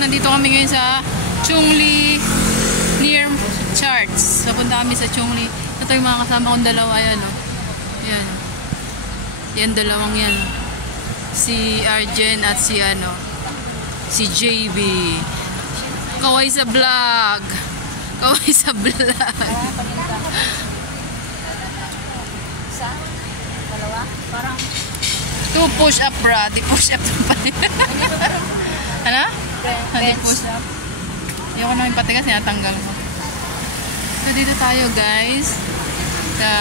nandito kami ngayon sa Chungli near Charts. So, punta kami sa Chungli. Ito yung mga kasama kong dalawa. Ayan, oh. Ayan. Yan, dalawang yan. Si Arjen at si ano, si JB. Kaway sa vlog. Kaway sa vlog. Isa? Dalawa? Parang... 2 push up, bra. Di push up pa. Ano? Hindi push up. Ayoko nang patigas, natanggal ko. So, dito tayo, guys. Sa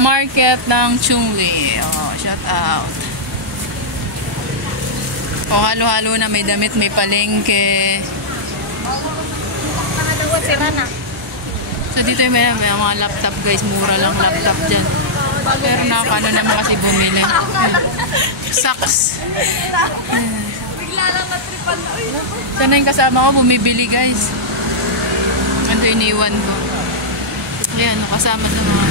market ng Chungli. Oh, shout out. Oh, halo-halo na. May damit, may palengke. So, dito may mga laptop, guys. Mura lang laptop dyan. Pero nakakano naman kasi bumili. Socks. Bigla lang matripan na. Sana yung kasama ko bumibili, guys. Ito iniwan ko. Ayan, kasama sa mga...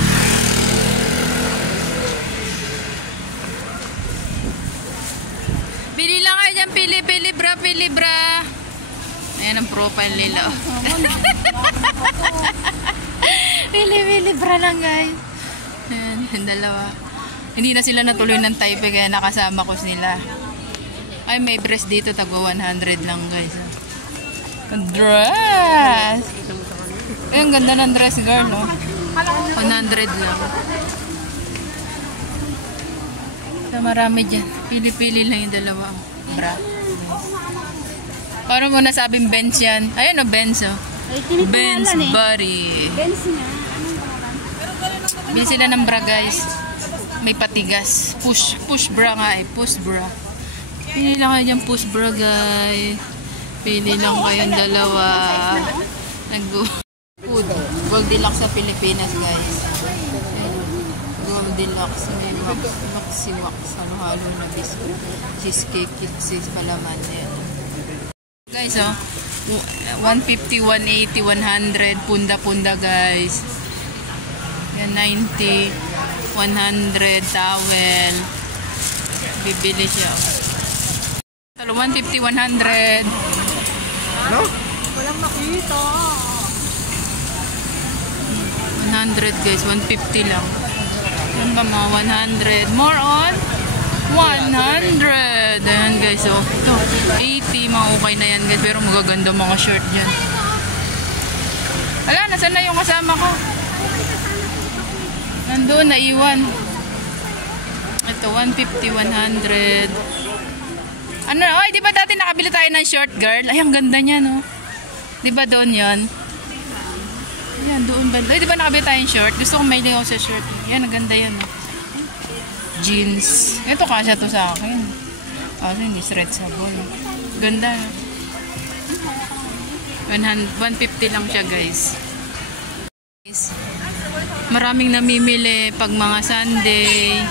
Pili lang kayo dyan. Pili, bra. Ayan ang profile nila. Pili, bra lang, guys. Ayan, yung dalawa. Hindi na sila natuloy ng type kaya nakasama ko sila. Ay, may dress dito. Tagwa 100 lang, guys. Dress! Ay, ang ganda ng dress, girl, no? 100 lang. So, marami dyan. Pili-pili lang yung dalawa. Bra. Paano mo nasabing Benz yan? Ayun, no, Benz, oh. Benz body. Benz nga. Bili sila ng bra, guys. May patigas. Push bra nga eh. Push bra. Pili lang kayo dyan push bra, guys. Pili lang kayong dalawa. Food. Goldilocks sa Pilipinas, guys. Goldilocks. May maximax. Halo-halo na biscuit. Cheesecake. Sis palaman. Yan. Guys, oh. 150, 180, 100. Punda-punda, guys. Yan, 90, 100, towel. Bibili siya. 150, 100. No? Walang makita. 100, guys. 150 lang. Yan ba mga 100? More on 100. Ayan, guys. Oh. Ito, 80. Mga okay na yan, guys. Pero magaganda mga shirt dyan. Ala, nasan na yung kasama ko? Nandun, naiwan. Ito, 150, 100. Ano, ay, di ba dati nakabili tayo ng short, girl? Ay, ang ganda niya, no? Di ba doon yon? Ayan, doon ba? Ay, di ba nakabili tayo ng short? Gusto kong may ako sa short. Yan, ang ganda yan, no? Jeans. Ito, kasya to sa akin. Kasi hindi stretchable. Ganda, no? 150 lang siya, guys. Maraming namimili pag mga Sunday.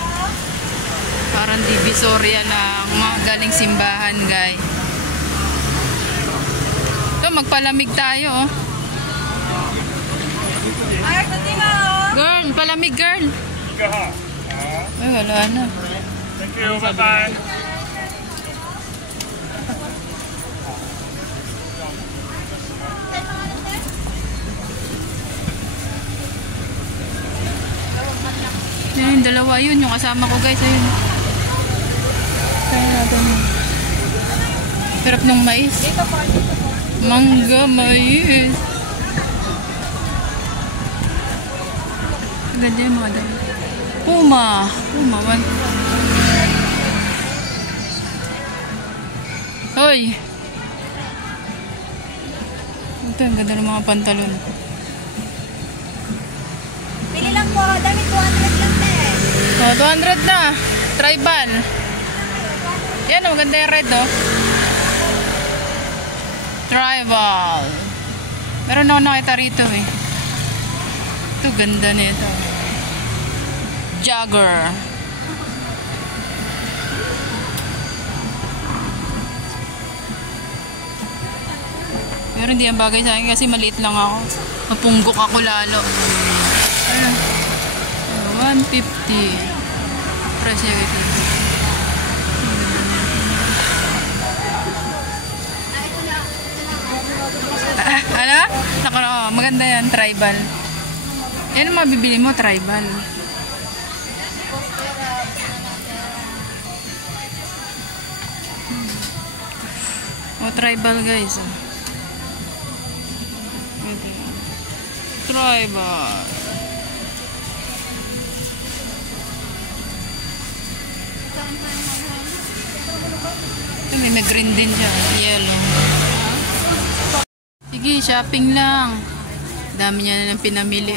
Parang divisoria lang. Mga galing simbahan, guys. So, magpalamig tayo, oh. Girl, palamig, girl. Ay, wala na. Thank you, bye-bye. Ayun, dalawa yun. Yung kasama ko, guys. Ayun. Kaya natin. Sarap ng mais. Mangga mais. Ganda yung mga dalawa. Puma. Hoy. Ito, ang ganda ng mga pantalon. Pili lang po. Dami 200 lang, Oh, 200 na. Tribal. Yan, oh, maganda yung red, oh. Tribal. Meron ako nakita rito, eh. Ito, ganda nito. Jogger. Pero hindi ang bagay sa akin kasi maliit lang ako. Mapunggok ako lalo. Ayan. 150. Presyo ito. maganda yan, tribal. Yan ang mabibili mo, tribal. Tribal guys. Tribal. Ito may green din siya. Yellow. Sige, shopping lang. Dami niya na ng pinamili.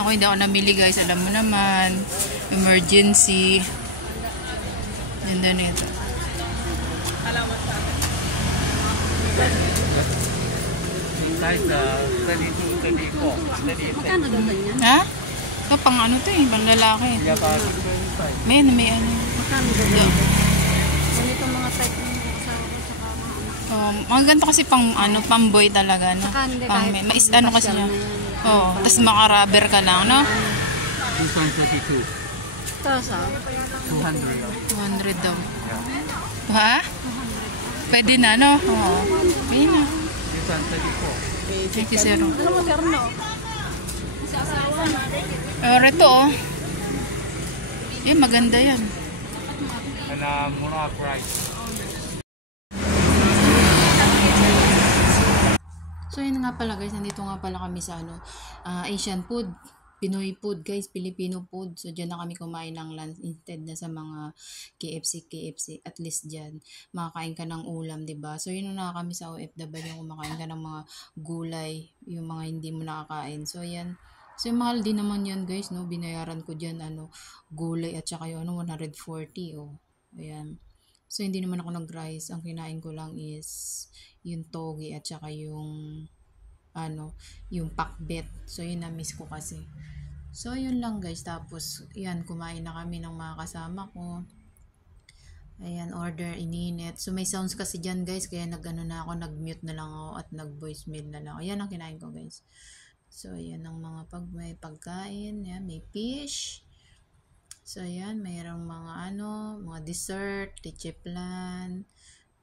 Ako hindi ako namili guys. Alam mo naman. Emergency. Ganda nito. Size 32, 34, 36. Ha? Ito pang ano to eh. Pang lalaki. Yeah, pa. May ano. Magkano ganito? Ganito mga type ng kasama ko sa kama. Mga ganito kasi pang ano, pang boy talaga, no? Saka hindi Pang, kahit mais ano kasi pasyal niya. na yan. Oo, tapos maka-rubber ka lang, no? This one 32. Tapos 200 lang. 200 daw. Ha? Pwede na, no? Oo. Pwede na. This one 34. Thank you, sir. ano mo terno? Ito, oh. Yan, maganda yan. And mura price. So, yun nga pala guys. Nandito nga pala kami sa ano, Asian food. Pinoy food guys, Filipino food. So dyan na kami kumain ng lunch instead na sa mga KFC. At least dyan, makakain ka ng ulam, 'di ba? So yun na kami sa OFW, kumakain ka ng mga gulay, yung mga hindi mo nakakain. So yan. So mahal din naman yan guys, no? Binayaran ko dyan, ano, gulay at saka yung ano, 140, oh. Ayan. So hindi naman ako nag-rice. Ang kinain ko lang is yung togi at saka yung ano, yung pakbet. So yun na-miss ko kasi. So yun lang guys. Tapos yan, kumain na kami ng mga kasama ko. Ayan, order, ininit. So may sounds kasi dyan guys, kaya nag-ano na ako, nag-mute na lang ako at nag-voicemail na lang. Ayan ang kinain ko guys. So ayan ang mga may pagkain. Ayan, may fish. So ayan, mayroong mga ano, mga dessert, leche flan.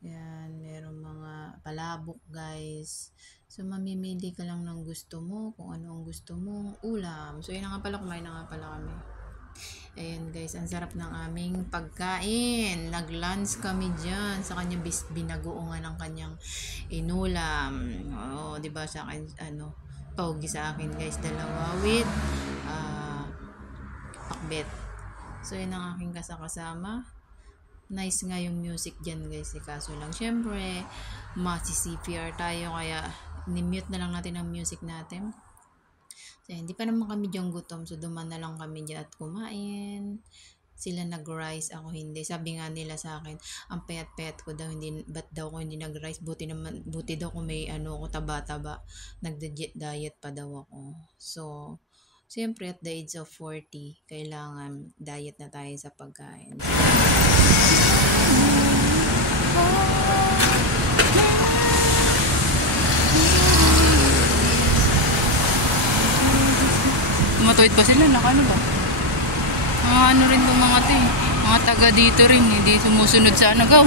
Ayan, mayroong mga palabok guys. So, mamimili ka lang ng gusto mo, kung ano ang gusto mong ulam. So, yun na nga pala, kumain na nga pala kami. Ayan guys, ang sarap ng aming pagkain. Nag-lunch kami dyan. Sa kanya binagoongan ng kanyang inulam. Oo, diba sa akin, ano, pogi sa akin guys, dalawa with pakbet. So, yun ang aking kasama. Nice nga yung music dyan guys, kaso lang syempre masi-CPR tayo, kaya ni-mute na lang natin ang music natin. So hindi pa naman kami dyan gutom, so duman na lang kami dyan at kumain. Sila nag-rice, ako hindi. Sabi nga nila sa akin, ang payat-payat ko daw, hindi, ba't daw ko hindi nag-rice, buti daw kung may ano ko, taba-taba, nag-diet pa daw ako. So siyempre at the age of 40, kailangan diet na tayo sa pagkain. Matuwid pa sila, ano ba? Mga ano rin po mga to eh. Mga taga dito rin, hindi sumusunod sa ano, gaw.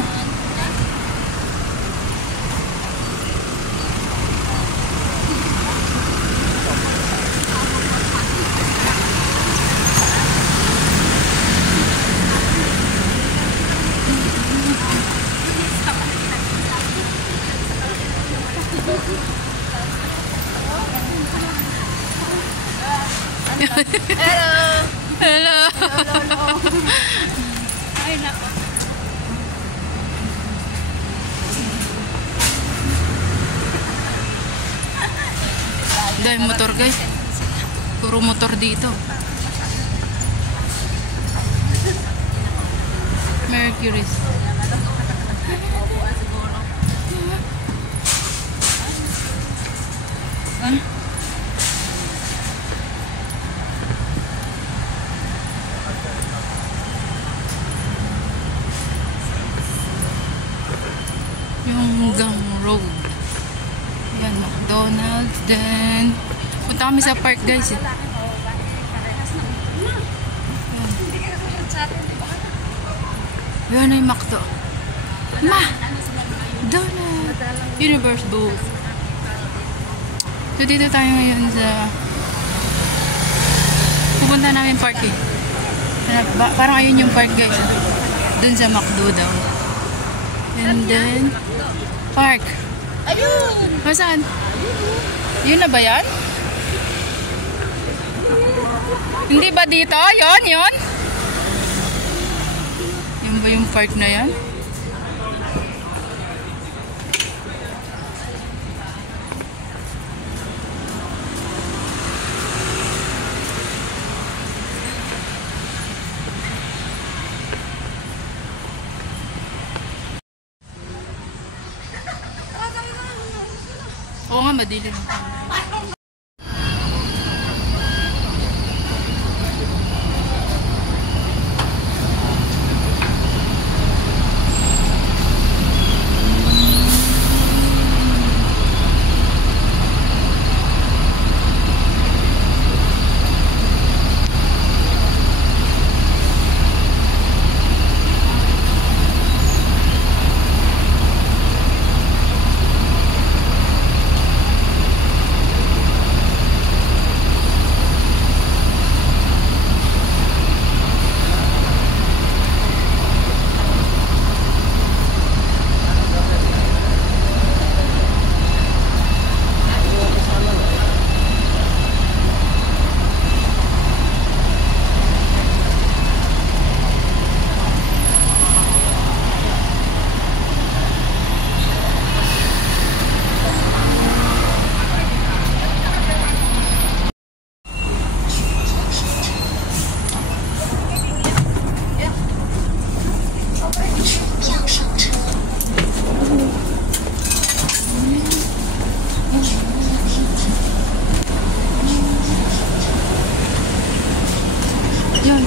Hello. Ay, nako. Dahil motor guys. Puro motor dito. Mercury. Yung Gang Road. Yan, McDonald's din. Punta kami sa park guys. Yan na yung McDo. Ma! Donald! Universe booth. So dito tayo ngayon sa pupunta namin park eh. Parang ayun yung park guys. Dun sa McDo daw. And then park. Ayun! O saan? Yun na ba yan? Hindi ba dito? Yun, yun? Yun ba yung park na yan? Oo nga, madilim. Yan.